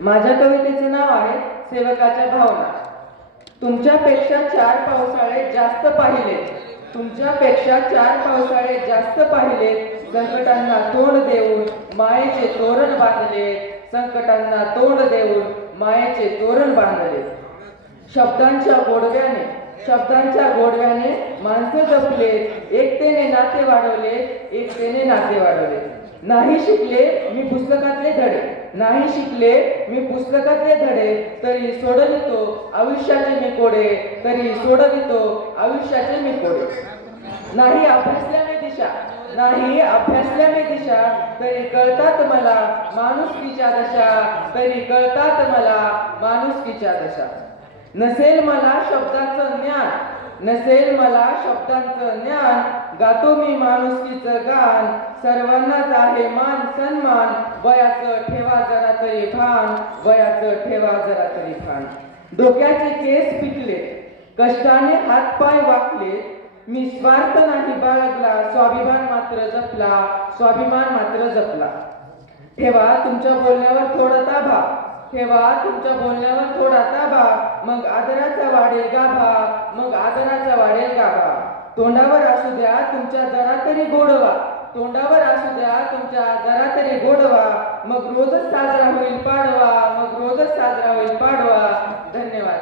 माझ्या कवितेचे नाव आहे सेवकाच्या भावना. तुमच्यापेक्षा चार पावसाळे जास्त पाहिले. तुमच्यापेक्षा चार पावसाळे जास्त पाहिले. संकटांना तोंड देऊन मायेचे तोरण बांधले. संकटांना तोंड देऊन मायेचे तोरण बांधले. शब्दांच्या गोडव्याने शब्दांच्या गोडव्याने माणसं जपले. एक नाते वाढवले एकतेने नाते वाढवले. नाही शिकले मी पुस्तकातले धडे. नाही शिकले मी पुस्तकातले धडे. तरी सोडवितो आयुष्याचे मी कोडे. तरी सोडवितो आयुष्याचे मी कोडे. नाही अभ्यासल्याने दिशा. नाही अभ्यासल्याने दिशा. तरी कळतात मला माणुसकीच्या दशा. तरी कळतात मला माणुसकीच्या दशा. नसेल मला शब्दाचं ज्ञान नसेल मला शब्दांचं ज्ञान गातो मी माणुसकीचं गान सर्वांनाच आहे मान सन्मान वयाचं ठेवा जरा तरी भान वयाचं ठेवा जरा तरी भान. डोक्याचे केस पिकले कष्टाने हातपाय वाकले मी स्वार्थ नाही बाळगला स्वाभिमान मात्र जपला स्वाभिमान मात्र जपला. ठेवा तुमच्या बोलण्यावर थोडा ताबा ठेवा तुमच्या बोलण्यावर थोडा ताबा मग आदराचा वाढेल गाभा मग आदराचा वाढेल गाभा तोंडावर असू द्या तुमच्या जरा तरी गोडवा. तोंडावर असू द्या तुमच्या जरा तरी गोडवा. मग रोजच साजरा होईल पाडवा. मग रोजच साजरा होईल पाडवा. धन्यवाद.